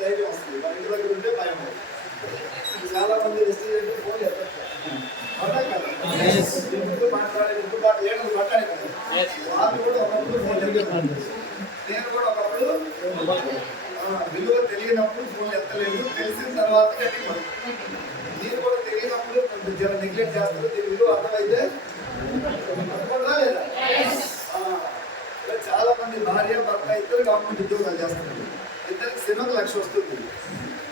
ధైర్యం వస్తుంది. మన ఇంటి దగ్గర ఉంటే భయం. చాలా మంది రెస్టారెంట్ ఫోన్ వాళ్ళు కూడా ఒకప్పుడు ఫోన్ నేను కూడా ఒకప్పుడు విలువ తెలియనప్పుడు ఫోన్ ఎత్తలేదు, తెలిసిన తర్వాత నేను కూడా తెలియనప్పుడు జర నెగ్లెక్ట్ చేస్తారు. దీని విలువ అర్థమైతే లేదా చాలా మంది భార్య భర్త ఇద్దరు గవర్నమెంట్ ఉద్యోగాలు చేస్తున్నారు. ఇద్దరికి సినిమాకి 1,00,000 వస్తుంది.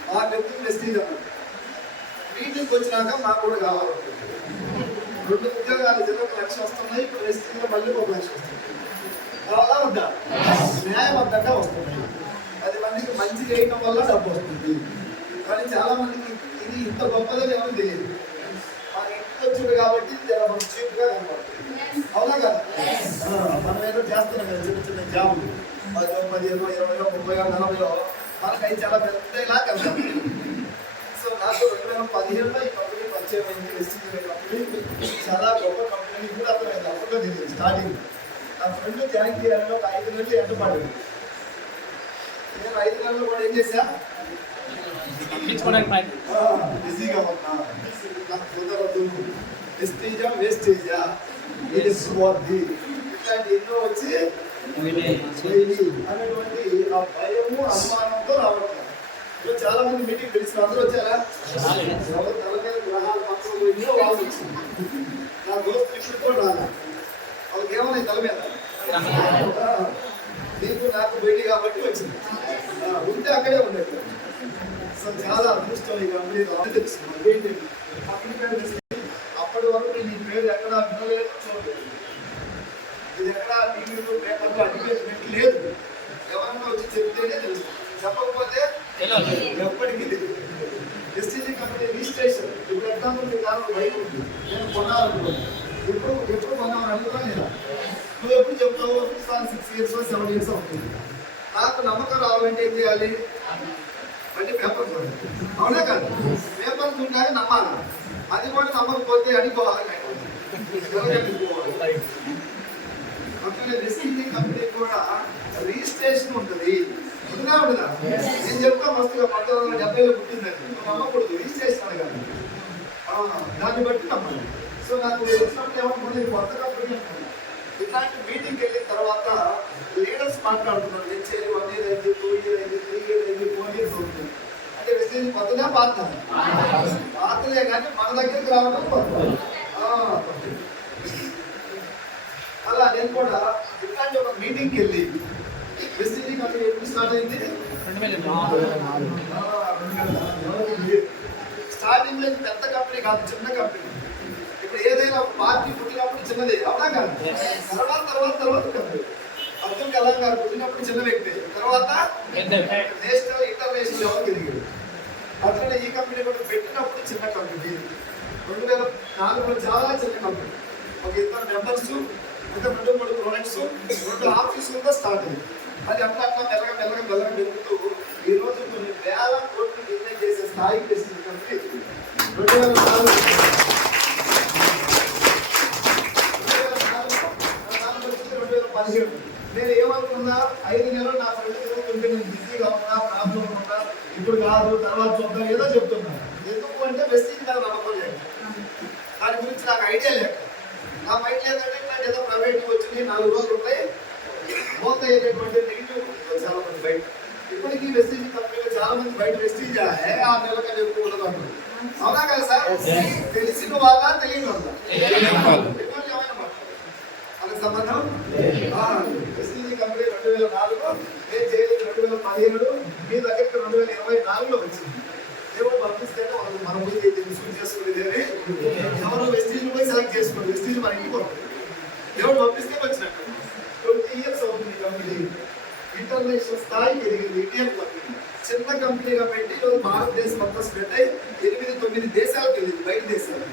మాకు ఎందుకు ప్రెస్టీజ్ అన్నది మీటింగ్కి వచ్చినాక మాకు కూడా కావాలంటుంది. 2 ఉద్యోగాలు సినిమాకి 1,00,000 వస్తున్నాయి. ఇప్పుడు ప్రెస్టీజ్లో మళ్ళీ 1,00,000 వస్తుంది. కావాలా వద్దా? న్యాయబద్ధంగా వస్తున్నాయి. 10 మందికి మంచి చేయడం వల్ల డబ్బు వస్తుంది. కానీ చాలా మందికి ఇది ఇంత గొప్పదని ఎవరు తెలియదు. మన ఇంటికి వచ్చాడు కాబట్టి మనం చీప్గా కనపడుతుంది. అవునా కదా? మనం ఏదో చేస్తున్నాం కదా చిన్న చిన్న జాబులు 10, 15, 20, 30, 40 మనకై చాలా పెద్దలా కలుగుతాం. సో నాకు 2015లో ఈ కంపెనీ పరిచయం అయింది. కంపెనీ చాలా గొప్ప కంపెనీ కూడా అర్థమైంది. అప్పట్లో తెలియదు స్టార్టింగ్. నా ఫ్రెండ్ జాయిన్ చేయాలని ఒక 5 నెలలు ఎంటపడింది. నేను 5 నెలలు కూడా ఏం చేశా బిజీగా ఉన్నా. నాకు కుదరదు, ప్రెస్టీజా వేస్టేజా ఇట్లాంటి ఎన్నో వచ్చి అనేటువంటి ఆ భయము అనుమానంతో రావట్లేదు. చాలా మంది మీటింగ్ పిలిచిన అందరూ వచ్చారా? ఎవరు తల మీద గ్రహాలు పక్కన పోయిందో వాళ్ళు వచ్చింది. నా దోస్తు ఇప్పుడు కూడా రాలే. వాళ్ళకి ఏమన్నా తల మీద నీకు నాకు బయట కాబట్టి వచ్చింది. ఉంటే అక్కడే ఉండేది. సో చాలా అదృష్టం ఈ కంపెనీలో తెలుస్తుంది. ఏంటి కంపెనీ పేరు అప్పటి వరకు నీ పేరు ఎక్కడ వినలేదు, చూడలేదు. ఇది ఎక్కడ టీవీలో పేపర్లో అడ్వర్టైజ్మెంట్ లేదు. ఎవరన్నా వచ్చి చెప్తేనే తెలుసు, చెప్పకపోతే ఎప్పటికీ లేదు. ఎస్టీజీ కంపెనీ రిజిస్ట్రేషన్ ఇప్పుడు ఎగ్జాంపుల్ మీ దాని బయట ఉంది. నేను కొనాలనుకోండి. ఎప్పుడు కొన్నామని అడుగుతా లేదా? నువ్వు ఎప్పుడు చెప్తావు? 6 years 7 years అవుతుంది. నాకు నమ్మకం రావాలంటే ఏం చేయాలి? అంటే పేపర్ చూడాలి. అవునా కదా? పేపర్ చూడగానే నమ్మాలి. అది కూడా నమ్మకపోతే అడిగిపోవాలి. అట్లనే రిసీవింగ్ కంపెనీ కూడా రిజిస్ట్రేషన్ ఉంటుంది. ఉంటుందా ఉండదా? నేను చెప్తా మస్తుగా 1970లో పుట్టిందండి. నమ్మకూడదు, రిజిస్ట్రేషన్ అనగాలి. దాన్ని బట్టి నమ్మాలి. సో నాకు వచ్చినప్పుడు ఏమనుకుంటే కొత్త కంపెనీ అనుకున్నాను. ఇట్లాంటి మీటింగ్కి వెళ్ళిన తర్వాత లీడర్స్ మాట్లాడుతున్నారు. నేను చేరి 1 year అయింది, 2 years అయింది, 3 years అయింది, 4 years అవుతుంది. అంటే మెసేజ్ కొత్తగా పాతలే కానీ మన దగ్గరికి రావడం కొత్త. అలా నేను కూడా ఇట్లాంటి ఒక మీటింగ్కి వెళ్ళి మెసేజ్ కంపెనీ ఎప్పుడు స్టార్ట్ అయింది? 2004. స్టార్టింగ్ లో పెద్ద కంపెనీ కాదు, చిన్న కంపెనీ. ఇప్పుడు ఏదైనా పార్టీ పుట్టినప్పుడు చిన్నది, అవునా కాదు? తర్వాత కంపెనీ. అబ్దుల్ కలాం గారు పుట్టినప్పుడు చిన్న వ్యక్తి, తర్వాత నేషనల్ ఇంటర్నేషనల్ లెవెల్కి ఎదిగాడు. అట్లనే ఈ కంపెనీ కూడా పెట్టినప్పుడు చిన్న కంపెనీ. 2004లో చాలా చిన్న కంపెనీ. ఒక 2 members, ఇంకా 2-3 products, 2 ఆఫీసులతో స్టార్ట్ అయింది. అది అట్లా మెల్లగా పెరుగుతూ ఈ రోజు కొన్ని వేల కోట్లు బిజినెస్ చేసే స్థాయికి తెచ్చింది కంపెనీ. 2017 నేను ఏమనుకున్నా 5 నెలలు నా ఫ్రెండ్ చదువుతుంటే నేను బిజీగా ఉన్నా, ప్రాబ్లం ఉన్నా, ఇప్పుడు కాదు తర్వాత చూద్దాం ఏదో చెప్తున్నా. ఎందుకు అంటే వెస్టీజ్ మీద నమ్మకం లేదు. దాని గురించి నాకు ఐడియా లేదు. నా మైండ్ ఏంటంటే ఇట్లాంటి ఏదో ప్రైవేట్ వచ్చినాయి 4 రోజులు ఉంటాయి మోత అయ్యేటటువంటి నెగిటివ్ చాలా మంది బయట. ఇప్పటికీ వెస్టీజ్ కంపెనీలో చాలా మంది బయట వెస్టీజ్ 6 నెలల కన్నా ఎక్కువ ఉండదు అంటారు. అవునా కదా సార్? తెలిసిన వాళ్ళ తెలియని వాళ్ళ వాళ్ళకి సంబంధం. వెస్టీజ్ కంపెనీ 2004, నేను చేయలేదు 2017, మీ దగ్గరికి 2024లో వచ్చింది. ఎవరు పంపిస్తేనే వాళ్ళు మనం పోయి రిసీవ్ చేసుకునేది. ఎవరు వెస్టీజ్ పోయి సెలెక్ట్ చేసుకోండి. వెస్టీజ్ మన ఇంటికి ఎవరు పంపిస్తే వచ్చినట్టు. లక్షల స్థాయికి ఎదిగింది ఇండియన్ కంపెనీ. చిన్న కంపెనీగా పెట్టి ఈరోజు భారతదేశం అంతా స్ప్రెడ్ అయ్యి 8-9 దేశాలకు వెళ్ళింది, బయట దేశాలు.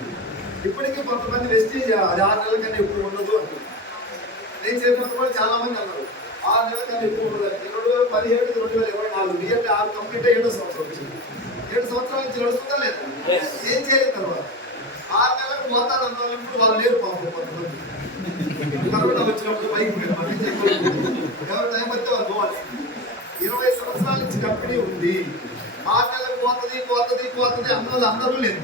ఇప్పటికీ కొంతమంది వెస్టీజ్ అది 6 నెలల కన్నా ఎక్కువ ఉండదు అంటారు. నేను చెప్పినప్పుడు కూడా చాలా మంది అన్నారు 6 నెలల కన్నా ఎక్కువ ఉండదు. 2017 2024 నియర్లీ 6 కంప్లీట్ 7వ సంవత్సరం వచ్చింది. 7 సంవత్సరాల నుంచి నడుస్తుందా లేదా? ఏం చేయలేదు తర్వాత 6 నెలలకు వాతావరణం అన్నప్పుడు వాళ్ళు లేరు పాపం. కొంతమంది కరోనా వచ్చినప్పుడు బైక్ ఎవరు టైం వస్తే వాళ్ళు పోవాల్సింది. 20 సంవత్సరాల నుంచి కంపెనీ ఉంది. 6 నెలలకు పోతుంది అన్నోళ్ళు అందరూ లేదు.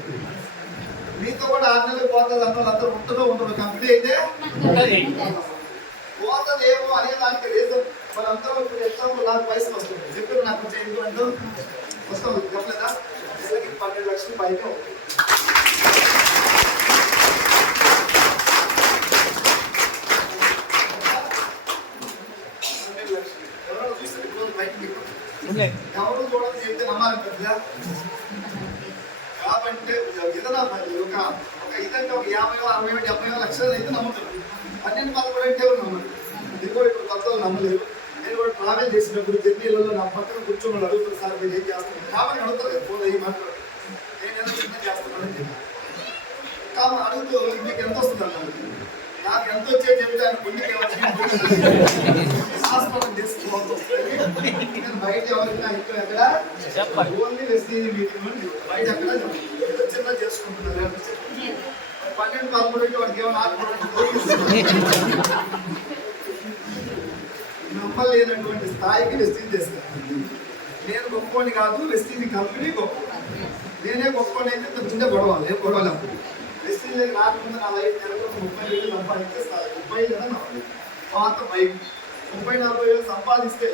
మీతో కూడా 6 నెలలకు పోతుంది అన్నోళ్ళు అందరూ ఉండరు. కంపెనీ అయితే పోతుంది ఏమో అనేదానికి రీజన్ మనందరూ ఇప్పుడు ఎగ్జాంపుల్ నాకు పైసలు వస్తుంది చెప్పారు. నాకు కొంచెం ఎందుకంటూ వస్తాం చెప్పలేదా? నెలకి 12 లక్షలు పైగా అవుతుంది. ఎవరు చూడని చెప్తే నమ్మాలి కదా. కాబట్టి ఏదైనా ఒక ఇదంటే ఒక 50, 60, 70 లక్షలు అయితే నమ్ముతారు. 12 అంటే ఎవరు నమ్మరు. ఇంకో ఇప్పుడు కొత్త నమ్మలేరు. నేను కూడా ట్రావెల్ చేసినప్పుడు జర్నీలలో నా పక్కన కూర్చొని అడుగుతారు, సార్ మీరు ఏం చేస్తున్నారు కాబట్టి అడుగుతారు కదా. ఫోన్ అయ్యి మాట్లాడు నేను ఎంత చిన్న చేస్తున్నానని చెప్పి కాబట్టి అడుగుతూ మీకు ఎంత వస్తుంది అన్నారు. నాకు ఎంత వచ్చే చెప్తే ఆయన ముందుకు నేను బయట ఎవరికైనా ఇక్కడ ఎక్కడ ఓన్లీ వెస్టీజ్ మీటింగ్ బయట ఎక్కడ చిన్న చేసుకుంటున్నారు. 12-13 వాడికి ఏమైనా నమ్మలేనటువంటి స్థాయికి వెస్టీజ్ చేస్తారు. నేను గొప్పని కాదు, వెస్టీజ్ కంపెనీ గొప్ప. నేనే గొప్పని అయితే కొంచెం గొడవలు ఏం గొడవలు. వెస్టీజ్ రాకముందు నా లైఫ్ నెలకు 30,000 సంపాదిస్తే 30 కదా నా పాత బైక్ 30-40 సంపాదిస్తే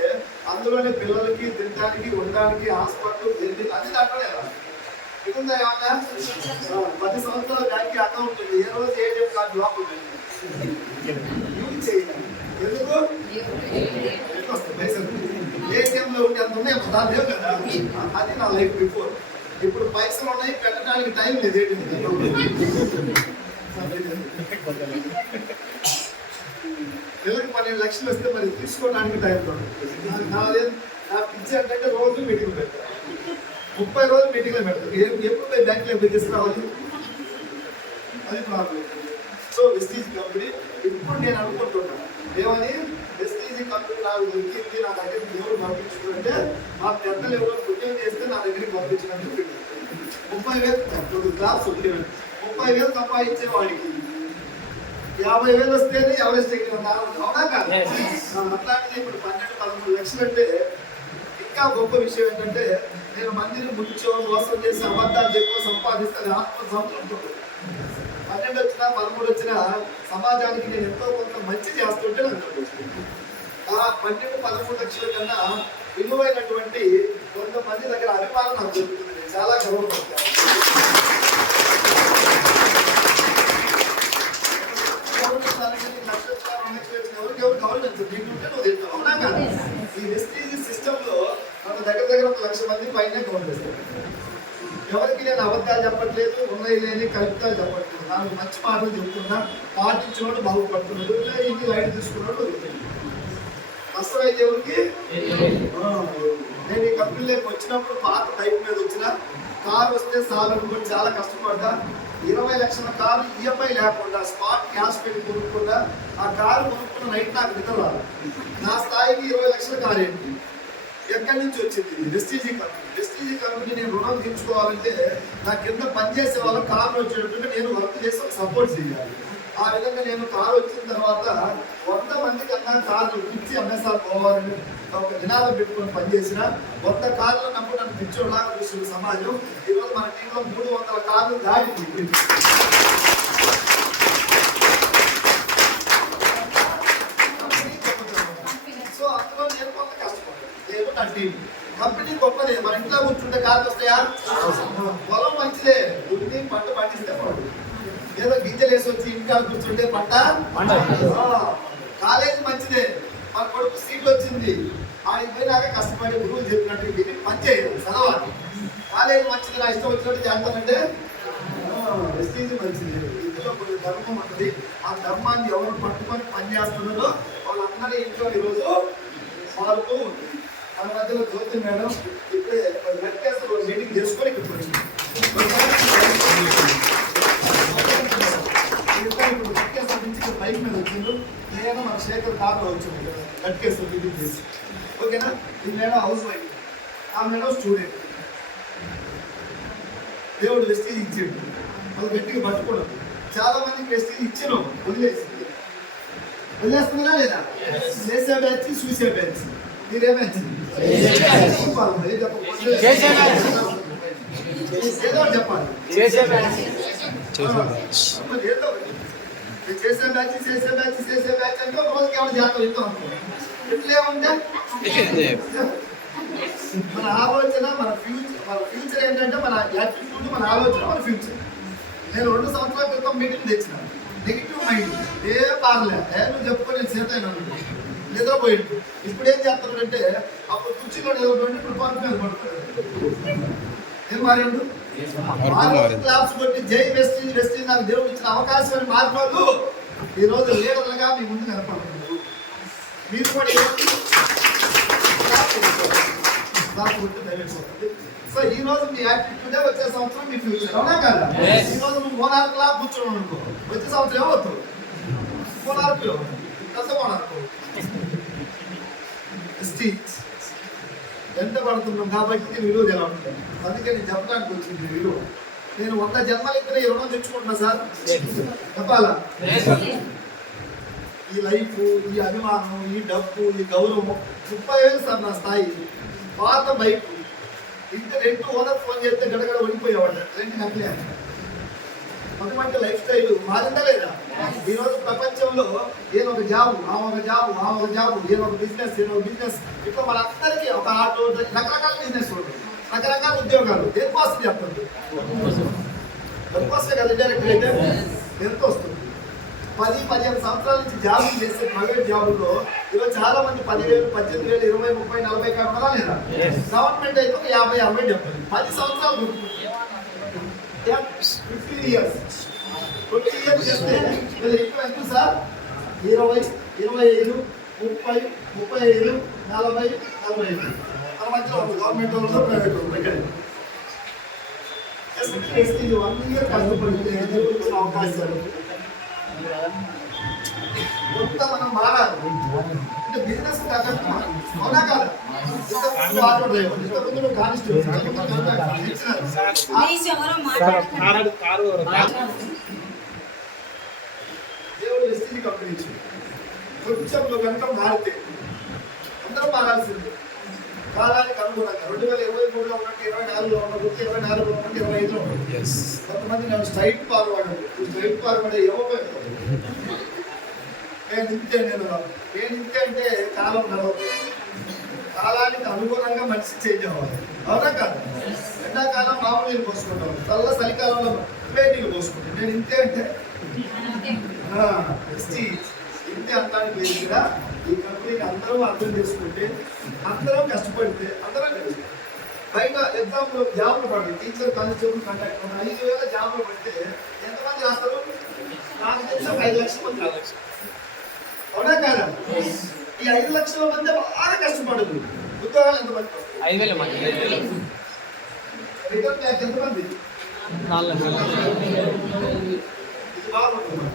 అందులోనే పిల్లలకి తినడానికి ఉండడానికి హాస్పిటల్ అన్ని దాంట్లోనే ఇకుందా ఏమన్నా 10 సంవత్సరాల బ్యాంక్ అకౌంట్ ఉంది. ఏ రోజు ఏటీఎం కార్డు లోపల యూజ్ చేయాలి. ఎందుకు వస్తాయి పైసలు ఏటీఎంలో ఉంటే అంత ఉన్నాయి దాని లేవు కదా. అది నా లైఫ్ బిఫోర్. ఇప్పుడు పైసలు ఉన్నాయి పెట్టడానికి టైం లేదు ఏటీఎం. నెలకు 12 లక్షలు వస్తే మరి తీసుకోవడానికి టైం పడుతుంది. నా పిచ్చి అంటే రోజు మీటింగ్ పెడతారు. 30 రోజులు మీటింగ్లో పెడతారు. ఎప్పుడు పోయి బ్యాంకులో పోయి తీసుకురావాలి? అది ప్రాబ్లం. సో వెస్టీజ్ కంపెనీ ఇప్పుడు నేను అనుకుంటున్నాను ఏమని, వెస్టీజ్ కంపెనీ నాకు దొరికింది, నా దగ్గరికి ఎవరు పంపించుకుంటే మా పెద్దలు ఎవరో పుట్టిన చేస్తే నా దగ్గరికి పంపించినట్టు 30,000 క్లాస్ 30,000 సంపాదించే వాడికి 50,000 వస్తేనే ఎవరెస్ట్ అవునా కాదు? అట్లాంటిది ఇప్పుడు 12-13 లక్షలు అంటే ఇంకా గొప్ప విషయం ఏంటంటే నేను మందిని ముంచో మోసం చేసి అబద్ధాలు చెప్పో సంపాదిస్తే ఆత్మ సంతృప్తి. 12 వచ్చినా 13 వచ్చినా సమాజానికి నేను ఎంతో కొంత మంచి చేస్తుంటే నాకు ఆ 12-13 లక్షల కన్నా విలువైనటువంటి కొంతమంది దగ్గర అభిమానం నాకు దొరుకుతుంది. నేను చాలా గర్వపడతాను. ఎవరు గవర్నమెంట్ దీంట్లో నువ్వు తింటావు అవునా కాదు? ఈ వెస్టీజ్ సిస్టమ్ లో మన దగ్గర 1 లక్ష మంది పైన గవర్నమెంట్. ఎవరికి నేను అబద్ధాలు చెప్పట్లేదు, ఉన్నాయి లేని కల్పితాలు చెప్పట్లేదు. నాకు మంచి మాటలు చెప్తున్నా, పాటించేవాడు బాగుపడుతున్నాడు, ఇంటి లైట్ తీసుకున్నాడు. నష్టమైతే ఎవరికి? నేను ఈ కంపెనీలోకి వచ్చినప్పుడు పాత బైక్ మీద వచ్చిన కారు వస్తే సాలనుకుని చాలా కష్టపడ్డా. 20 లక్షల కారు ఈఎంఐ లేకుండా స్పాట్ క్యాష్ పెట్టి కొనుక్కుండా ఆ కారు కొనుక్కున్న నైట్ నాకు నిద్ర రాదు. నా స్థాయికి 20 లక్షల కారు ఏంటి, ఎక్కడి నుంచి వచ్చింది? Vestige company. వెస్టీజ్ కంపెనీ నేను రుణం తీర్చుకోవాలంటే నా కింద పనిచేసే వాళ్ళ కారు వచ్చేటట్టుగా నేను వర్క్ చేసి సపోర్ట్ చేయాలి. ఆ విధంగా నేను కారు వచ్చిన తర్వాత 100 మంది కన్నా కార్లు పిచ్చి అమ్మేసారి పోవాలని ఒక నినాదం పెట్టుకొని పనిచేసిన 100 కార్లు నమ్ము నన్ను పిచ్చోళ్ళలాగా చూస్తుంది సమాజం. ఈరోజు మన టీంలో 300 కార్లు దాడింది. సో అందులో నేను కొంత కష్టపడ్డాను. నేను నా టీం కంపెనీ గొప్పదే. మన ఇంట్లో కూర్చుంటే కార్లు వస్తాయా? పొలం మంచిదే, ఉంది పంట పండిస్తే పడు. ఏదో గింజలు వేసి వచ్చి ఇంకా కూర్చుంటే పంట. కాలేజీ మంచిదే, మన కొడుకు సీట్లు వచ్చింది, ఆయన పోయినాక కష్టపడి గురువులు చెప్పినట్టు విని పని చేయాలి, చదవాలి. కాలేజీ మంచిది, నా ఇష్టం వచ్చినట్టు చేస్తానంటే వెస్టీజ్ మంచిది. ఇందులో కొన్ని ధర్మం ఉంటుంది. ఆ ధర్మాన్ని ఎవరు పట్టుకొని పని చేస్తున్నారో వాళ్ళందరి ఇంట్లో ఈరోజు మారుతూ ఉంటుంది. మన మధ్యలో జ్యోతి మేడం ఇప్పుడే వెంకటేశ్వర మీటింగ్ చేసుకొని ఇక్కడికి వచ్చింది. వెంకటేశ్వర నుంచి ఇక్కడ బైక్ మీద వచ్చిండు, నేను మన శేఖర్ కార్లో వచ్చింది వెంకటేశ్వర మీటింగ్ చేసి. ఓకేనా? ఇది మేడం హౌస్ వైఫ్, ఆ మేడం స్టూడెంట్. దేవుడు వెస్టేజ్ ఇచ్చాడు, వాళ్ళు గట్టిగా పట్టుకోవడం. చాలా మంది వెస్టేజ్ ఇచ్చాను వదిలేస్తున్నారా లేదా? చేసే బ్యాచ్, చూసే బ్యాచ్. మీరే బ్యాచ్? ఏదో చెప్పాలి. చేసే బ్యాచ్, చేసే బ్యాచ్ అంటే రోజుకి ఎవరు జాతర ఇస్తాం అనుకో. ఎట్లే ఉంటే మన ఆలోచన, మన ఫ్యూచర్ ఏంటంటే మన యాటిట్యూడ్, మన ఆలోచన, మన ఫ్యూచర్. నేను 2 సంవత్సరాల క్రితం మీటింగ్ తెచ్చిన, నెగిటివ్ మైండ్ ఏ పారలే, నువ్వు చెప్పుకొని నేను సేట్ అయినా నిద్రపోయింది. ఇప్పుడు ఏం చేస్తున్నాడంటే అప్పుడు కుర్చీలో నిద్రపోయింది, ఇప్పుడు పరుపు మీద పడుతుంది. ఏం మారిండు? క్లాప్స్ కొట్టి జై వెస్టీజ్ వెస్టీజ్ నాకు దేవుడు ఇచ్చిన అవకాశాన్ని మార్పులు ఈ రోజు లీడర్లుగా మీ ముందు కనపడుతున్నారు. మీరు కూడా సో ఈ రోజు మీ యాటిట్యూడే వచ్చే సంవత్సరం మీ ఫ్యూచర్, అవునా కదా? ఈ రోజు నువ్వు మోనార్క్ లా కూర్చోను అనుకో, వచ్చే సంవత్సరం ఏమవుతావు? మోనార్క్, దశ మోనార్క్. ఎంత పడుతున్నాం కాబట్టి విలువ ఎలా ఉంటుంది. అందుకే నేను చెప్పడానికి వచ్చింది విలువ. నేను 100 జన్మలు ఇద్దరు 20 తెచ్చుకుంటున్నా సార్, చెప్పాలా? ఈ లైఫ్, ఈ అభిమానం, ఈ డబ్బు, ఈ గౌరవం 30,000 సార్ నా స్థాయి. పాత బైక్, ఇంటి రెంట్ ఓనర్ ఫోన్ చేస్తే గడగడ వడిపోయేవాడు, రెంట్ కట్టలే. అటువంటి లైఫ్ స్టైల్ మారిందా లేదా? ఈరోజు ప్రపంచంలో ఏదో ఒక జాబు, ఆ ఒక జాబు, ఏదో ఒక బిజినెస్, ఇట్లా మనందరికీ ఒక ఆటో, రకరకాల బిజినెస్ ఉంటుంది, రకరకాల ఉద్యోగాలు. దేనికోసం చెప్పండి? దానికోసమే కదా డైరెక్ట్ అయితే ఎంత వస్తుంది? 10-15 సంవత్సరాల నుంచి జాబులు చేసే ప్రైవేట్ జాబుల్లో ఈరోజు చాలా మంది 10,000, 18,000, 20, 30, 40 కాకుండా లేదా? గవర్నమెంట్ అయితే ఒక 50, 60, 70. 10 సంవత్సరాలు 15 years, 20 years చేస్తే ఎంత సార్? 20, 25, 30, 35, 40, 45. మన మధ్యలో గవర్నమెంట్ వాళ్ళు, ప్రైవేట్ వాళ్ళు. ఇక్కడ 1 year కష్టపడితే అవకాశాలు మొత్తం మనం మారాలి. అంటే బిజినెస్ తగ్గట్టు, అవునా కాదు? ఆటో డ్రైవర్, ఇంతకుముందు కానిస్టేబుల్, దేవుడు ఎస్టీ కంపెనీ ఇచ్చింది. కొంచెంలో కనుక మారితే అందరూ మారాల్సింది. కాలానికి అనుగుణంగా 2023లో ఉన్నట్టు 24లో ఉన్నట్టు 24లో ఉన్నట్టు 25లో ఉన్నట్టు. కొంతమంది నేను స్ట్రైట్ ఫార్వర్డ్, స్ట్రైట్ ఫార్వర్డ్ ఏమో నేను ఇంతే అంటే కాలం నడవదు. కాలానికి అనుగుణంగా మనిషి చేంజ్ అవ్వాలి, అవునా కాదు? ఎండాకాలం మామూలు నీళ్ళు పోసుకుంటాం, చలికాలంలో వేడి నీళ్ళు పోసుకుంటాం. నేను ఇంతే అంటే ఇంతే అంటానికి లేదు కదా. ఈ కంపెనీకి అందరూ అర్థం చేసుకుంటే, అందరూ కష్టపడితే, అందరం బయట ఎగ్జాంపుల్ జాబులు పడి టీచర్, కానిస్టేబుల్, కండక్టర్ 5,000 జాబులు పడితే ఎంతమంది రాస్తారు? నాకు తెలిసి 5 లక్షల మంది రావచ్చు, అవునా కాదా? ఈ 5 లక్షల మంది బాగా కష్టపడదు. ఉద్యోగాలు ఎంతమంది? 5,000 మంది. రిటర్న్ బ్యాక్ ఎంతమంది? 4 లక్షలు. ఇది బాగుంటుంది,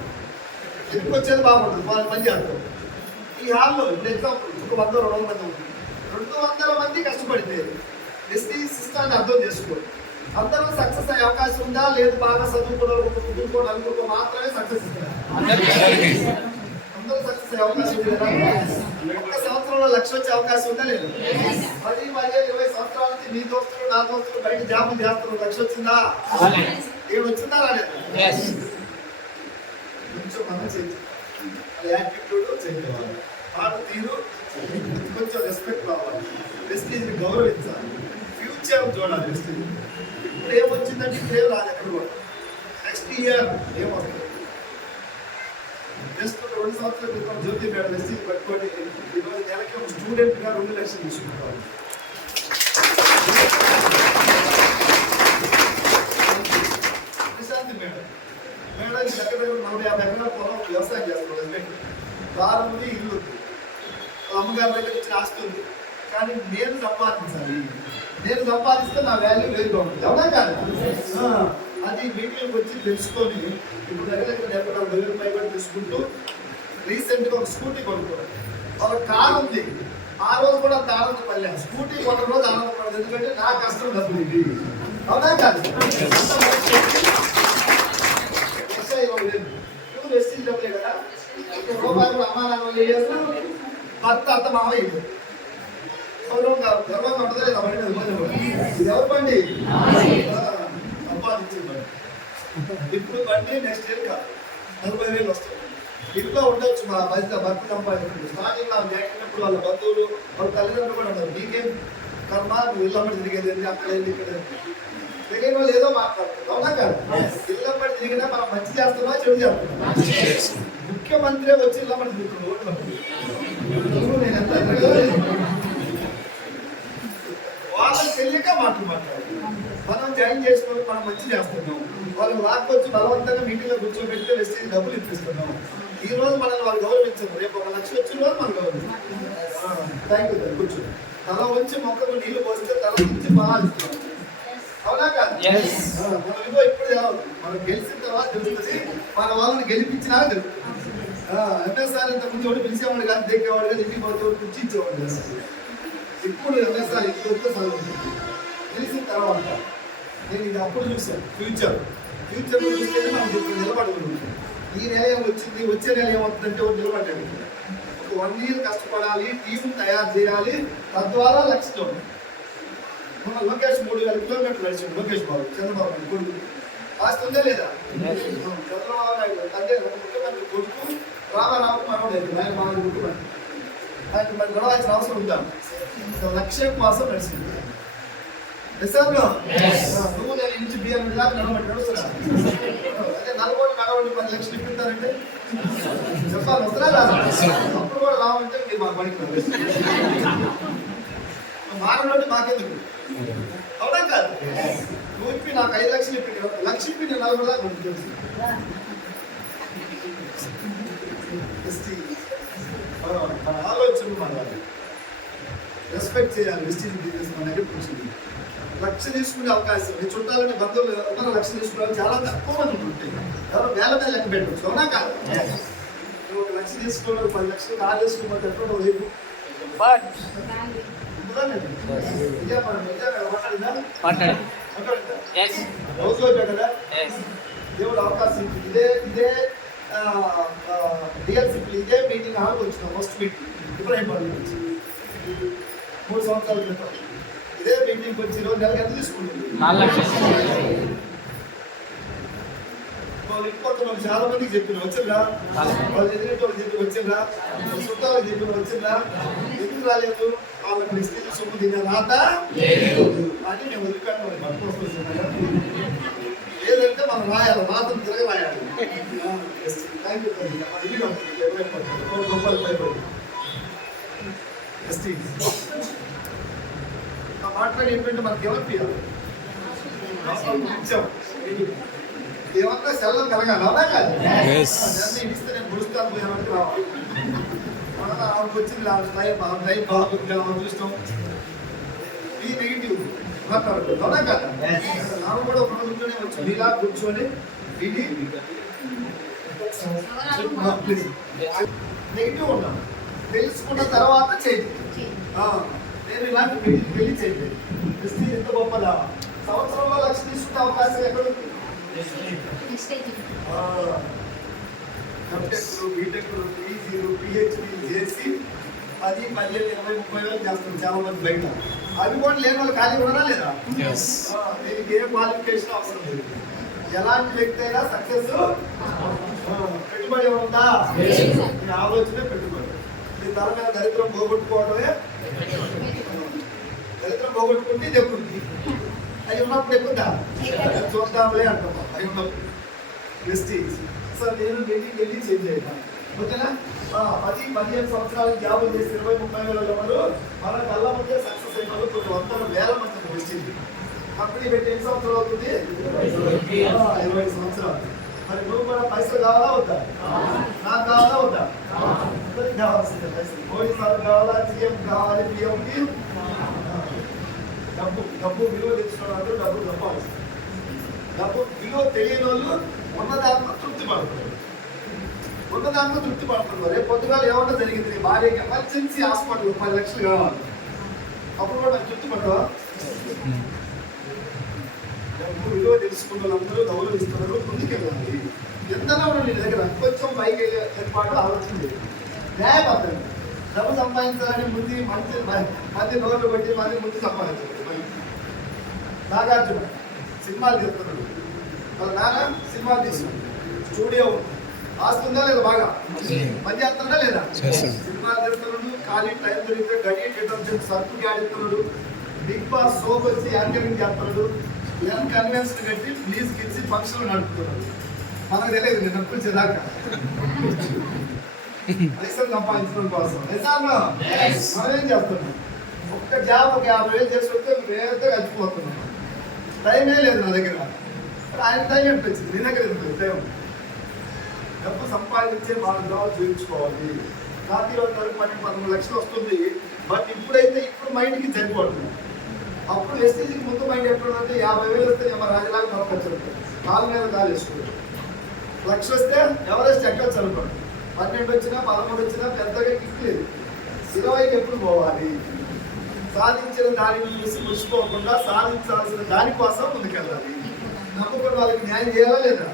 ఎక్కువ వచ్చేది బాగుంటుంది, వాళ్ళు పని చేస్తారు. ఈ హాల్లో ఇప్పుడు ఎగ్జాంపుల్ ఒక 100-200 మంది ఉంటుంది. 200 మంది కష్టపడితే ఎస్టీ సిస్టాన్ని అర్థం చేసుకోండి. అందరూ సక్సెస్ అయ్యే అవకాశం ఉందా? లేదు. బాగా చదువుకోవడం అనుకో మాత్రమే సక్సెస్ ఇస్తారు. అందరూ సక్సెస్ అయ్యే అవకాశం ఉంది కదా? ఒక్క సంవత్సరంలో 1,00,000 వచ్చే అవకాశం ఉందా? లేదు. 10, 20 సంవత్సరాల నుంచి మీ దోస్తులు, నా దోస్తులు బయట జాబులు చేస్తారు. 1,00,000 వచ్చిందా? ఏడు వచ్చిందా? రాలేదు. కొంచెం మనం చేయాలి, యాటిట్యూడ్ చేంజ్ అవ్వాలి, మాట తీరు, కొంచెం రెస్పెక్ట్ రావాలి, వెస్టీజ్ని గౌరవించాలి, ఫ్యూచర్ చూడాలి. వెస్టీజ్ ఇప్పుడు ఏమొచ్చిందంటే ఇప్పుడు ఏం రాదు, ఎక్కడ కూడా నెక్స్ట్ ఇయర్ ఏమవుతుంది? జస్ట్ 2 సంవత్సరాల క్రితం జ్యోతి మేడం వెస్టీజ్ పట్టుకొని ఈరోజు నెలకి ఒక స్టూడెంట్గా 2 లక్షలు తీసుకుంటారు. ప్రశాంతి మేడం దగ్గర 40-50 ఎకరాల పొలం వ్యవసాయం చేస్తున్నారు. దాని ఇల్లు వాళ్ళ అమ్మగారి దగ్గర నుంచి ఆస్తి ఉంది, కానీ నేను సంపాదించాలి, నేను సంపాదిస్తే నా వాల్యూ వేరుగా ఉంటుంది. అవునా కాదు? అది మీటింగ్కి వచ్చి తెలుసుకొని ఇప్పుడు దగ్గర 70,000 రూపాయలు తీసుకుంటూ రీసెంట్గా ఒక స్కూటీ కొనుక్కోవాలి. ఒక కార్ ఉంది, ఆ రోజు కూడా అంత ఆనందపడలేదు. స్కూటీ కొన్న రోజు ఆనందపడదు, ఎందుకంటే నా కష్టం డబ్బులు ఇది. అవునా కాదు? వెస్టీజ్ డబ్బులే కదా, రూపాయలు కూడా అమ్మా నాన్న వేయదు, భర్త అత్త మామ ఇది గర్వంగా ఉంటుంది లేదా? ఇది ఎవరు బండి? సంపాదించింది. ఇప్పుడు బండి నెక్స్ట్ ఇయర్ కాదు 40,000 వస్తుంది. ఇంట్లో ఉండొచ్చు, మా భర్త సంపాదించింది. స్టార్టింగ్ నా జాకినప్పుడు వాళ్ళ బంధువులు వాళ్ళ తల్లిదండ్రులు కూడా ఉన్నారు, నీకేం కర్మ, నువ్వు ఇళ్ళమ్మడి తిరిగేది అక్కడ ఇక్కడ తిరిగిన వాళ్ళు ఏదో మాట్లాడుతుంది. అవునా కాదు? ఇళ్ళమ్మడి తిరిగినా మనం మంచి చేస్తున్నా చెడు చేస్తున్నా. ముఖ్యమంత్రి వచ్చి ఇళ్ళమ్మడి తిరుగుతున్నాడు, నేను ఎంత వాళ్ళకి తెలియక మాట్లాడు. మనం జాయిన్ చేసుకొని మనం మంచి చేస్తున్నాం, వాళ్ళు లాక్కొచ్చి బలవంతంగా మీటింగ్లో కూర్చోబెడితే వెస్టీజ్ డబ్బులు ఇప్పిస్తున్నాం. ఈ రోజు మనల్ని వాళ్ళు గౌరవించరు, రేపు 1 లక్ష వచ్చిన రోజు మనం గౌరవించాం. Thank you. కూర్చో, తల వచ్చి మొక్కకు నీళ్లు పోస్తే తల నుంచి బాధిస్తున్నాం. అవునా కాదు? మనం ఇగో ఇప్పుడు తెలవదు, మనం గెలిచిన తర్వాత తెలుస్తుంది, మన వాళ్ళని గెలిపించినా తెలుస్తుంది. ఎంఎస్ఆర్ ఇంత ముందు ఒకటి పిలిచేవాడు కాదు, దిగేవాడు కాదు, ఇంటికి పోతే కుర్చీ ఇచ్చేవాడు కాదు. ఇప్పుడు ఎంఎస్ఆర్ ఇప్పుడు తెలిసిన తర్వాత నేను ఇది అప్పుడు చూసాను. ఫ్యూచర్లో చూస్తే మనం ఇప్పుడు నిలబడగలుగుతాం. ఈ నెల ఏమొచ్చింది, వచ్చే నెల ఏమవుతుందంటే ఒకటి నిలబడ్డాడు. ఒక 1 ఇయర్ కష్టపడాలి, టీం తయారు చేయాలి, తద్వారా లక్ష్యంలో మన లోకేష్ 3,000 కిలోమీటర్లు నడిచాడు. లోకేష్ బాబు చంద్రబాబు నాయుడు కొడుకు ఆస్తి ఉందా లేదా? చంద్రబాబు నాయుడు అంటే ఒక ముఖ్యమంత్రి కొడుకు, రామారావు మనోడు ఆయన మన ముఖ్యమంత్రి. ఆయన మరి గొడవాల్సిన అవసరం ఉందా? లక్ష్యం కోసం నడిచింది. నువ్వు నేను ఇంటి బియ్యం నడవబట్టి నడుస్తున్నా, అదే 4 నడవండి 10 లక్షలు ఇప్పిస్తారంటే చెప్పాలి, వస్తున్నా రాదు. అప్పుడు కూడా రావంటే మీరు మాకు పనికి మారలోని మాకెందుకు? అవునా కాదు? నువ్వు ఇప్పి నాకు 5 లక్షలు ఇప్పి 1 లక్ష ఇప్పి నేను 40 దాకా మనకు తెలుసు. మన ఆలోచనలు మన రెస్పెక్ట్ చేయాలి. వెస్టీజ్ బిజినెస్ మన దగ్గర కూర్చుంది. 1 లక్ష తీసుకునే అవకాశం, నీ చుట్టాలని బంధువులు ఎవరు 1 లక్ష తీసుకునే చాలా తక్కువ మంది ఉంటాయి. ఎవరు వేల మీద లెక్క పెట్టవచ్చు. అవునా కాదు? నువ్వు 1 లక్ష తీసుకోవడం 10 లక్షలు కాదు తీసుకున్నట్టు ఎక్కడ వైపు దేవుడు అవకాశం ఇదే డిఎల్సిపి ఇదే మీటింగ్ హాల్కి వచ్చినాం. ఫస్ట్ మీటింగ్ ఇబ్రాహీంపట్నం నుంచి 3 సంవత్సరాల క్రితం ఇదే మీటింగ్కి వచ్చి రోజు నెలకి ఎంత తీసుకుంటుంది? 4 లక్షలు. ఇంకొంతమంది చాలా మందికి చెప్పిన వచ్చిందా, వాళ్ళు ఎదురింటి వాళ్ళకి చెప్పి వచ్చిందా, చుట్టాలకు చెప్పిన వచ్చిందా, ఎందుకు రాలేదు? వాళ్ళకి నిశ్చిత సొమ్ము తినే రాత అని మేము వదిలిపెట్టాలి. లేదంటే మనం రాయాలి, రాతను తిరగ రాయాలి. Thank you. రూపాయలు భయపడి మాట్లాడి ఏంటంటే మనకి ఏమనిపించాలి, ఏమన్నా సెల్లం కలగాలి. అవునా కాదు? ఇస్తే నేను గుడుస్తాను పోయామంటే రావాలి. ఆమెకు వచ్చింది టైం బాగుంది చూస్తాం, ఈ నెగిటివ్ మాట్లాడుతుంది. అవునా కాదు? ఆమె కూడా ఒక రోజులోనే వచ్చి మీలా కూర్చొని ఇది నెగిటివ్ ఉన్నాం, తెలుసుకున్న తర్వాత చేయండి. నేను ఇలాంటి మీటింగ్కి వెళ్ళి చేయండి. వెస్టీజ్ ఎంత గొప్పదా, సంవత్సరంలో 1 లక్ష తీసుకుంటే అవకాశం ఎక్కడ ఉంది? ఎంటెక్లు, బీటెక్లు, పీజీలు, పిహెచ్డీ చేసి 10, 15, 20, 30 వేలు చేస్తారు చాలా మంది బయట. అవి కూడా లేని వాళ్ళు ఖాళీ ఉన్నారా లేదా? దీనికి ఏ క్వాలిఫికేషన్ అవసరం లేదు. ఎలాంటి వ్యక్తి అయినా సక్సెస్. పెట్టుబడి ఉందా? మీ ఆలోచనే పెట్టుబడి. మీ తల మీద దరిద్రం పోగొట్టుకోవడమే. దరిద్రం పోగొట్టుకుంటే ఇది ఎక్కుంది, అవి ఉన్నప్పుడు ఎక్కుందా? చూద్దాంలే అంటాం. అవి ఉన్నప్పుడు వెస్టీజ్. సార్ నేను వెళ్ళి చేంజ్ అయ్యాను. ఓకేనా? 10-15 సంవత్సరాలు జాబులు చేసి 20-30 వేల వాళ్ళు మన కళ్ళ ముందే సక్సెస్ అయిన వాళ్ళు కొన్ని 100,000 మంది వెస్టీజ్. కంపెనీ పెట్టి ఎన్ని సంవత్సరాలు అవుతుంది? 20 సంవత్సరాలు. మరి నువ్వు కూడా పైసలు కావాలా వద్దా? నాకు కావాలా వద్దా? అందరికి కావాల్సిందే పైసలు. మోడీ సార్ కావాలా, సీఎం కావాలి, పిఎంకి డబ్బు విలువ తెలిసిన వాళ్ళు డబ్బు సంపాదిస్తారు. డబ్బు విలువ తెలియని వాళ్ళు ఉన్న దాంట్లో తృప్తి పడుతున్నారు. రేపు పొద్దుగాలు ఏమన్నా జరిగింది, నీ భార్యకి ఎమర్జెన్సీ హాస్పిటల్ 10 లక్షలు కావాలి, అప్పుడు కూడా నాకు తృప్తి పడతావా? డబ్బు విలువ తెలుసుకున్న వాళ్ళందరూ గౌరవిస్తున్నారు, ముందుకెళ్ళాలి. ఎంతలో ఉన్న నీ దగ్గర కొంచెం పైకి ఏర్పాటు ఆలోచన న్యాయబద్ధంగా డబ్బు సంపాదించాలని మంది నోళ్ళు పెట్టి ముందు సంపాదించాలి. నాగార్జున సినిమాలు తీస్తున్నాడు, వాళ్ళ నాన్న సినిమాలు తీస్తున్నాడు, స్టూడియో ఆస్తుందా లేదా, బాగా పని చేస్తున్నాడా లేదా, సినిమాలు తీస్తున్నాడు, ఖాళీ టైం దొరికితే గడి డిటర్జెంట్ సర్పు ఆడిస్తున్నాడు, బిగ్ బాస్ షోకి వచ్చి యాంకరింగ్ చేస్తున్నాడు, కన్వెన్షన్ కట్టి ప్లీజ్ కిచ్చి ఫంక్షన్లు నడుపుతున్నాడు. మనకు తెలియదు నేను నడిపించేదాకా పైసలు సంపాదించడం కోసం. మనం ఏం చేస్తున్నాం, ఒక్క జాబ్ ఒక 50,000 చేసి వస్తే వేరే కలిసిపోతున్నాం. టైమే లేదు నా దగ్గర, ఆయన టైం అనిపించింది, నీ దగ్గర ఎందుకు టైం? డబ్బు సంపాదించే మార్గాలు చూపించుకోవాలి. రాత్రి 12 లక్షలు వస్తుంది, బట్ ఇప్పుడు మైండ్కి సరిపోతుంది. అప్పుడు ఎస్టీజీకి ముందు మైండ్ ఎప్పుడంటే 50,000 వస్తే మన రాజలాగా బతకొచ్చు, కాలు మీద కాలు వేసుకుంటాం. 1,00,000 వస్తే ఎవరెస్ట్ ఎక్కచ్చు అనుకోండి, 12 వచ్చినా 13 వచ్చినా పెద్దగా కిక్ లేదు. 20కి ఎప్పుడు పోవాలి? సాధించిన దానిని చూసి మురిసిపోకుండా సాధించాల్సిన దానికోసం ముందుకెళ్ళాలి. నమ్మకం వాళ్ళకి న్యాయం చేయాలా లేదా?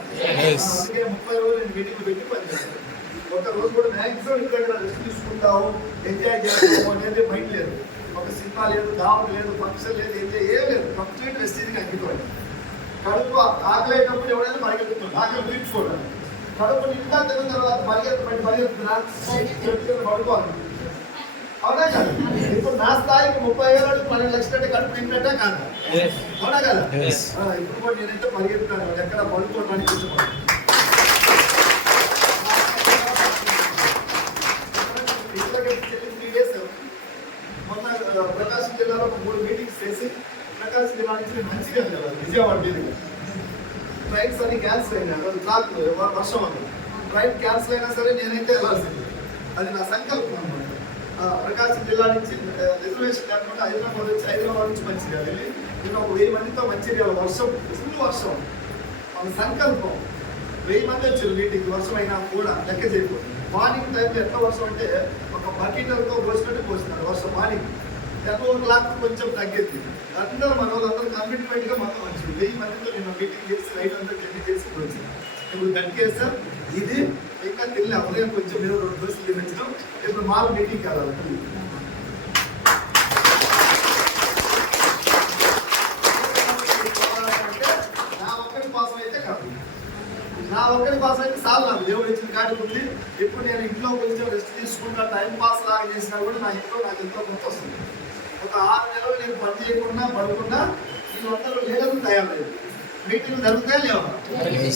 అందుకే 30 రోజులు నేను మీటింగ్ పెట్టి పనిచేస్తాను. ఒక రోజు కూడా మ్యాక్సిమం ఇక్కడ రెస్ట్ తీసుకుంటావు, ఎంజాయ్ చేస్తావు అనేది మైండ్ లేదు. ఒక సినిమా లేదు, దావత్ లేదు, ఫంక్షన్ లేదు, ఎంజాయ్ ఏం లేదు, కంప్లీట్ రెస్ట్కి అంకితం. కడుపు ఆకలేటప్పుడు ఎవరైనా పరిగెత్తుతున్నాడు, ఆకలి తీర్చుకోవడం. కడుపు నిండా తిన్న తర్వాత పరిగెత్తున్నా పడుకోవాలి, అవునా కదా? ఇప్పుడు నా స్థాయికి 30,000 12 లక్షలు అంటే కడుపు నింపేటా కాదు, అవునా కదా? ఇప్పుడు కూడా నేనైతే పరిగెత్తుతాను, ఎక్కడ పడుకోవడానికి ఇష్టపడతాను. మొన్న ప్రకాశం జిల్లాలో ఒక 3 మీటింగ్స్ చేసి ప్రకాశం జిల్లా నుంచి మంచిర్యాల వెళ్ళాలి, విజయవాడ మీదుగా. ట్రైన్స్ అన్ని క్యాన్సిల్ అయినాయి, ట్రాక్ వర్షం అన్నది, ట్రైన్ క్యాన్సిల్ అయినా సరే నేనైతే వెళ్ళాల్సింది. అది నా సంకల్పం అనమాట. ప్రకాశం జిల్లా నుంచి రిజర్వేషన్ లేకుండా హైదరాబాద్ నుంచి మంచిర్యాల వెళ్ళి నేను ఒక 1000 మందితో మంచిర్యాల వర్షం, ఫుల్ వర్షం, మన సంకల్పం. 1000 మంది వచ్చారు మీటింగ్, వర్షం అయినా కూడా లెక్క చేయకూడదు. మార్నింగ్ టైంలో ఎట్లా వర్షం అంటే ఒక బకెట్లతో పోసినట్టు పోసినాడు వర్షం. మార్నింగ్ 10 కొంచెం తగ్గింది. అందరూ మన వాళ్ళందరూ కమిట్మెంట్గా మొత్తం వచ్చింది. 1000 మందితో నేను మీటింగ్ చేసి రైట్ అంతా జర్నీ చేసి వచ్చింది. ఇప్పుడు గట్టిగా ఇది ఇంకా తెలియదు, ఉదయం కొంచెం మేము 2 దోశలు తినించడం. ఇప్పుడు మాకు మీటింగ్ కావాలి. నా ఒక్కరి కోసం అయితే కాదు, నా ఒక్కరి కోసం అయితే చాలు. నాకు దేవుడు ఇచ్చిన కాడికి ఉంది. ఇప్పుడు నేను ఇంట్లో కొంచెం రెస్ట్ తీసుకుంటా, టైం పాస్ లాగా చేసినా కూడా నా ఇంట్లో నాకు ఎంతో కొంత వస్తుంది. ఒక 6 నెలలు నేను పని చేయకుండా పడుకున్నా ఈ 100 లీడర్లు తయారయ్యారు. మీటింగ్లు జరుగుతాయా లేవా?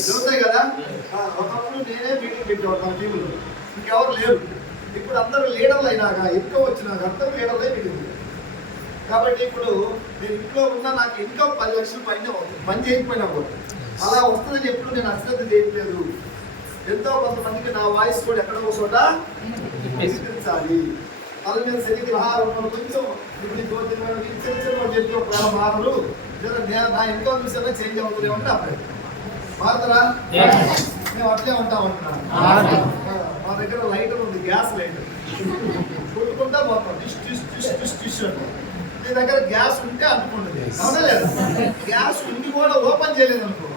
జరుగుతాయి కదా. ఒకప్పుడు నేనే మీటింగ్ పెట్టేవాడు నా టీంలో, ఇంకెవరు లేరు. ఇప్పుడు అందరూ లీడర్లు అయినాక ఎక్కువ వచ్చినాక అందరూ లీడర్లే మీటింగ్. కాబట్టి ఇప్పుడు నేను ఇంట్లో ఉన్నా నాకు ఇంకా 10 లక్షల పైన అవుతుంది, పని చేయకపోయినా కూడా. అలా వస్తుందని ఎప్పుడు నేను అశ్రద్ధ చేయట్లేదు. ఎంతో కొంతమందికి నా వాయిస్ కూడా ఎక్కడో చోట వినిపించాలి. అలా నేను శరీర ఆహారం కొంచెం ఇప్పుడు చిన్న చెప్పి ఒక మాటలు నా ఇన్కమ్ విషయంలో చేంజ్ అవుతుంది ఏమంటే అప్పుడే మారుతారా? మేము అట్లే ఉంటాం అంటున్నాను. మా దగ్గర లైటర్ ఉంది, గ్యాస్ లైటర్, కొట్టుకుంటా పోతాం, డిష్ అంటాం. మీ దగ్గర గ్యాస్ ఉంటే అంటుకుంటుంది, అవునా లేదా? గ్యాస్ ఉండి కూడా ఓపెన్ చేయలేదు అనుకో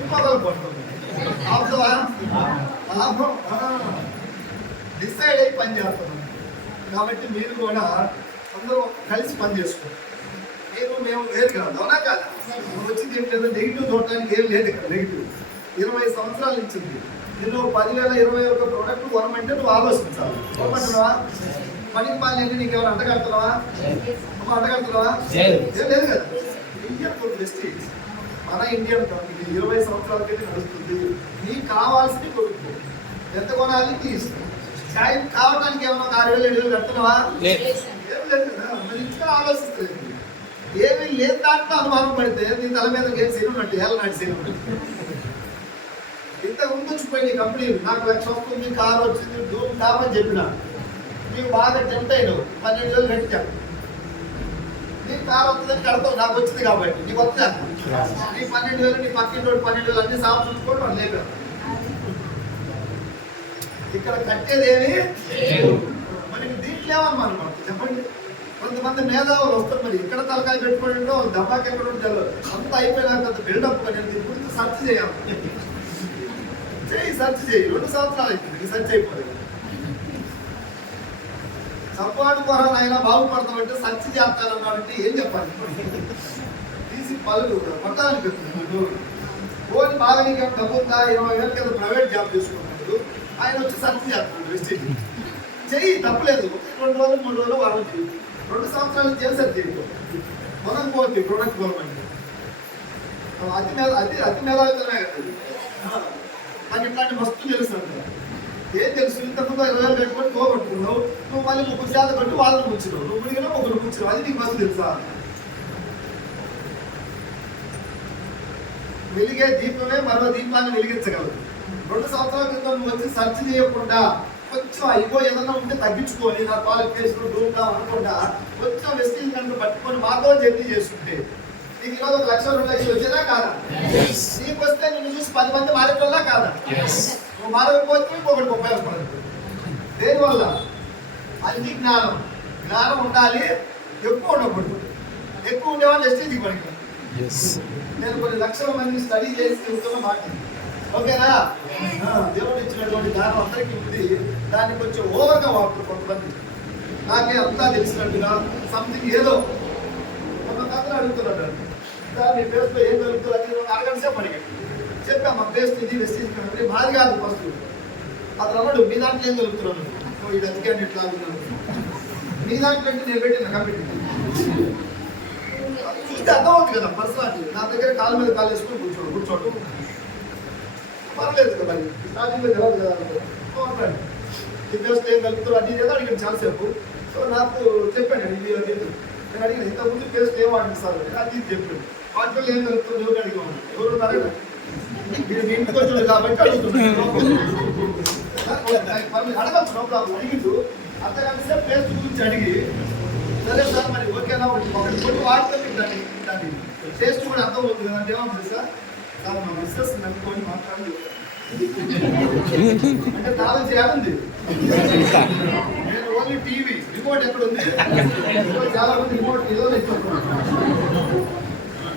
ఇంకొకరు పడుతుంది. డిసైడ్ అయ్యి పని చేస్తున్నాం. కాబట్టి మీరు కూడా అందరూ కలిసి పని చేసుకోండి. మేము వేరు కాదు, అవునా కాదు? వచ్చింది ఏం లేదు, నెగిటివ్ చూడటానికి ఏం లేదు ఇక్కడ. నెగిటివ్ 20 సంవత్సరాల నుంచి ఉంది. నేను 10,021 ప్రోడక్ట్ కొనమంటే నువ్వు ఆలోచించాలి. కొనమంటున్నావా? పనికి పాలని నీకు ఎవరు అంటగడుతున్నావా? అంటగడుతున్నావా? ఏం లేదు కదా. ఇండియన్ ప్రెస్టీజ్ మన ఇండియన్ కంపెనీ 20 సంవత్సరాల కింద నడుస్తుంది. నీకు కావాల్సింది కొనుక్కో. ఎంత కొనాలి నీ ఇష్టం. ఛాయ్ కావడానికి ఏమన్నా 6,000 7,000 కడుతున్నావా? ఏం లేదు కదా. మరి ఇంకా ఆలోచిస్తుంది. ఏమీ లేని దాంట్లో అనుమానం పడితే నీ తల మీద ఏం సీన్ ఉన్నట్టు ఏళ్ళనాటి సీన్ ఉన్నట్టు. ఇంతకు ముందు వచ్చిపోయి కంపెనీలు నాకు 1,00,000 వస్తుంది, కారు వచ్చింది, డూమ్ టాప్ అని చెప్పిన నీకు బాగా టెంప్ట్ అయినావు, 12,000 కట్టాను. నీకు కారు వస్తుందని కడతావు, నాకు వచ్చింది కాబట్టి నీకు వస్తా. నీ 12,000 నీ పక్కింటి 12,000 అన్ని సాగు చూసుకొని వాళ్ళు లేపారు. ఇక్కడ కట్టేదేమి మరి దీంట్లో ఏమన్నమాట చెప్పండి. కొంతమంది మేధావులు వస్తారు, మరి ఇక్కడ తలకాయ పెట్టుకొని దబాకి ఎక్కడ ఉంటారు అంత అయిపోయినాక అంత బిల్డప్ అనేది ఇప్పుడు సర్చ్ చేయాలి. సర్చ్ చేయి, 2 సంవత్సరాలు అయిపోయింది సర్చ్ అయిపోయింది. సపోర్ట్ కొరకు ఆయన బాగుపడతామంటే సర్చ్ చేస్తారన్నాడంటే ఏం చెప్పాలి? తీసి పలుగు పట్టానికి పోని బాగా నీకు డబ్బు ఉందా, 20,000 కింద ప్రైవేట్ జాబ్ చేసుకున్నాడు, ఆయన వచ్చి సర్చ్ చేస్తున్నాడు. వెస్టేజ్ చెయ్యి తప్పలేదు. 2 రోజులు 3 రోజులు వారం చెయ్యి, 2 సంవత్సరాలు చేశారు. చేయకు కొనకపోతే ప్రొడక్ట్ కొనమండి అతి మేధావితమే కదా. నాకు ఇట్లాంటి మస్తు తెలుసు అంట. ఏం తెలుసు? ఇంతకుముందు 20,000 పెట్టుకొని పోగొట్టుకున్నావు, నువ్వు మళ్ళీ 30% కట్టి వాళ్ళని కూర్చున్నావు, నువ్వు ముడిగినా ఒకరు కూర్చున్నావు. అది నీకు మస్తు తెలుసా? వెలిగే దీపమే మరో దీపాన్ని వెలిగించగలదు. 2 సంవత్సరాల క్రితం నువ్వు వచ్చి సర్చ్ చేయకుండా కొంచెం అయిపో ఏదన్నా ఉంటే తగ్గించుకొని నా క్వాలిఫికేషన్ డూమ్గా అనకుండా కొంచెం వెస్టింగ్ కనుక పట్టుకొని మాతో జర్నీ చేస్తుంటే నీకు ఈరోజు 1,00,000 2,00,000 వచ్చేదా కాదా? నీకు వస్తే నిన్ను చూసి 10 మంది మారేటోళ్ళా కాదా? నువ్వు మారకపోతే ఇంకొకటి ఉపయోగపడదు. దేనివల్ల? అది జ్ఞానం. జ్ఞానం ఉండాలి, ఎక్కువ ఉండకూడదు. ఎక్కువ ఉండేవాళ్ళు ఎస్టేజ్కి పనికి. నేను కొన్ని లక్షల మంది స్టడీ చేసి చెబుతున్న మాట, ఓకేనా? దేవుడు ఇచ్చినటువంటి జ్ఞానం అందరికీ ఉంది, దాన్ని కొంచెం ఓవర్గా వాడుతుంది కొంతమంది. నాకే అంతా తెలిసినట్టుగా సంథింగ్ ఏదో ఒక కథను అడుగుతున్నాడు. సార్ మీ పేస్ట్లో ఏం జరుగుతుంది అది 1 గంట సేపు అడిగాడు. చెప్పా మా పేస్ట్ ఇది వెస్టేజ్ కంపెనీ మాది కాదు. ఫస్ట్ అతను అన్నాడు మీ దాంట్లో ఏం జరుగుతున్నాను, నువ్వు ఇది అందుకే ఇట్లా ఉన్నాను, మీ దాంట్లో అంటే నేను పెట్టిన కంపెనీ చూస్తే అర్థమవుతుంది కదా. పర్సనాలిటీ నా దగ్గర కాలు మీద కాలు వేసుకొని కూర్చోవడం పర్లేదు కదా. మరి స్టార్టింగ్లో తెలియదు కదా. ఈ పేస్ట్ ఏం కలుపుతారు అది ఏదో అడిగాను చాలాసేపు. సో నాకు చెప్పాను ఇది అది. నేను అడిగిన ఇంతకుముందు పేస్ట్ ఏం వాడింది సార్ అది చెప్పాను. వాటిలో ఏం కలుపుతారు ఎవరు అడిగాను, ఎవరు ఉన్నారా మీరు మీ ఇంటికి వచ్చాడు కాబట్టి అడుగుతున్నాను. అడగచ్చు నో ప్రాబ్లం. అడిగిండు అంతకంటే సేపు పేస్ట్ గురించి అడిగి సరే సార్ మరి ఓకేనా ఒకటి కొన్ని వాడితే మీకు దాన్ని టేస్ట్ కూడా అర్థం అవుతుంది కదా అంటే ఏమవుతుంది సార్ సార్ మా మిస్సెస్ నమ్ముకొని మాట్లాడి అంటే దాదాపు చేయాలంది. నేను ఓన్లీ టీవీ రిమోట్ ఎక్కడ ఉంది, చాలా మంది రిమోట్ ఏదో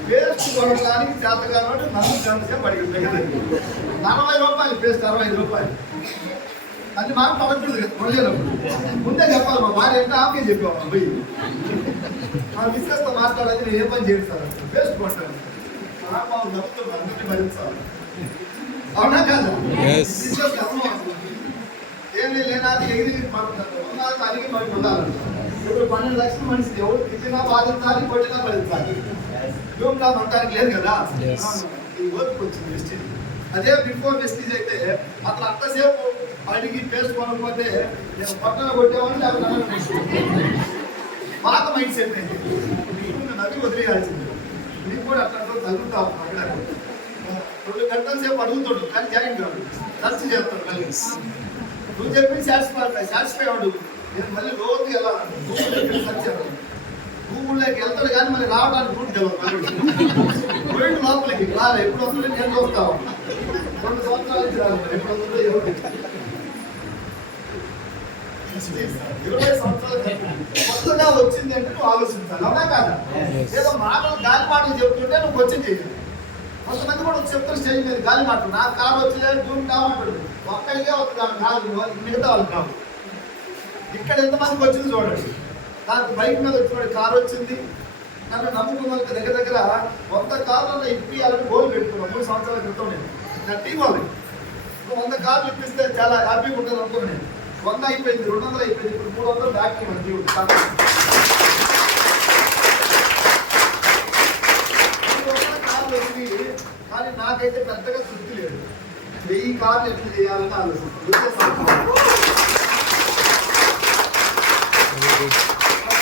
పేస్ట్ కొనడానికి చేత కాబట్టి 4 గంటల సేపు అడిగింది. 40 రూపాయలు పేస్ట్ 65 రూపాయలు. అది మాకు పడకూడదు కదా కొనలేనప్పుడు. ముందే చెప్పాలి. మా భార్య ఎంత ఆమె చెప్పాము పోయి మా మిస్సెస్తో మాట్లాడాలి. నేను ఏ పని చేయను సార్, పేస్ట్ కొట్టాను నమ్ముతున్నాను అందరినీ భరించాలి. అవునా కాదా? ఏమీ లేనాది ఎగిరి మాట్లాడతారు అడిగి మరి పొందాలి. ఇప్పుడు 12 లక్షల మనిషి ఎవరు తిట్టినా బాధించాలి, కొట్టినా భరించాలి. రూమ్లా మనటానికి లేదు కదా. ఈ ఓపిక వచ్చింది వెస్టేజ్. అదే బిఫోర్ వెస్టేజ్ అయితే అతను అంతసేపు అడిగి పేస్ట్ కొనకపోతే నేను పట్టణ కొట్టేవాడిని పాత మైండ్ సెట్ అయితే నవ్వి వదిలేయాల్సింది. నీకు కూడా అట్లా తగ్గుతావు. అక్కడ 2 గంటల సేపు అడుగుతాడు కానీ జాయిన్ కాదు, ఖర్చు చేస్తాడు. మళ్ళీ నువ్వు చెప్పి సాటిస్ఫై అవ్వడు. నేను మళ్ళీ రోజు ఎలా ఖర్చు చేయాలి. గూగుల్లోకి వెళ్తాడు కానీ మళ్ళీ రావడానికి రూట్ తెలియదు. పోయిన లోపలికి రాలే. ఎప్పుడు వస్తుంటే నేను చూస్తావు 2 సంవత్సరాల నుంచి రాదు. ఎప్పుడు వస్తుందో ఎవరు 20 సంవత్సరాలు కొత్తగా వచ్చింది అంటే నువ్వు ఆలోచించాలి. అవునా కాదా? ఏదో మాటలు గాలి మాటలు చెప్తుంటే నువ్వు క్వశ్చన్ చేయాలి. కొంతమంది కూడా చెప్తారు స్టేజ్ మీద గాలి మాటలు. నాకు కారు వచ్చిందని జూమ్ కామాడు ఒక్కడికే వస్తుంది కాదు, మిగతా వాళ్ళు కాదు. ఇక్కడ ఎంతమందికి వచ్చింది చూడండి. నాకు బైక్ మీద వచ్చిన కారు వచ్చింది. నన్ను నమ్ముకున్న వాళ్ళకి దగ్గర 100 కార్లను ఇప్పియాలని గోల్ పెట్టుకున్నాను 3 సంవత్సరాల క్రితం. నేను నా టీం వాళ్ళకి 100 కార్లు ఇప్పిస్తే చాలా హ్యాపీగా ఉంటుంది అనుకున్నాను. నేను 100 అయిపోయింది, 200 అయిపోయింది, ఇప్పుడు 300 బ్యాక్ మన జీవుడు. కార్లు వచ్చి కానీ నాకైతే పెద్దగా తృప్తి లేదు. 1000 కార్లు ఎట్లా చేయాలని ఆలోచిస్తాను.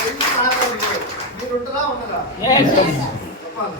ఇంటి సహకారం లేదు. మీరు ఉంటారా ఉండరా? చెప్పాలి.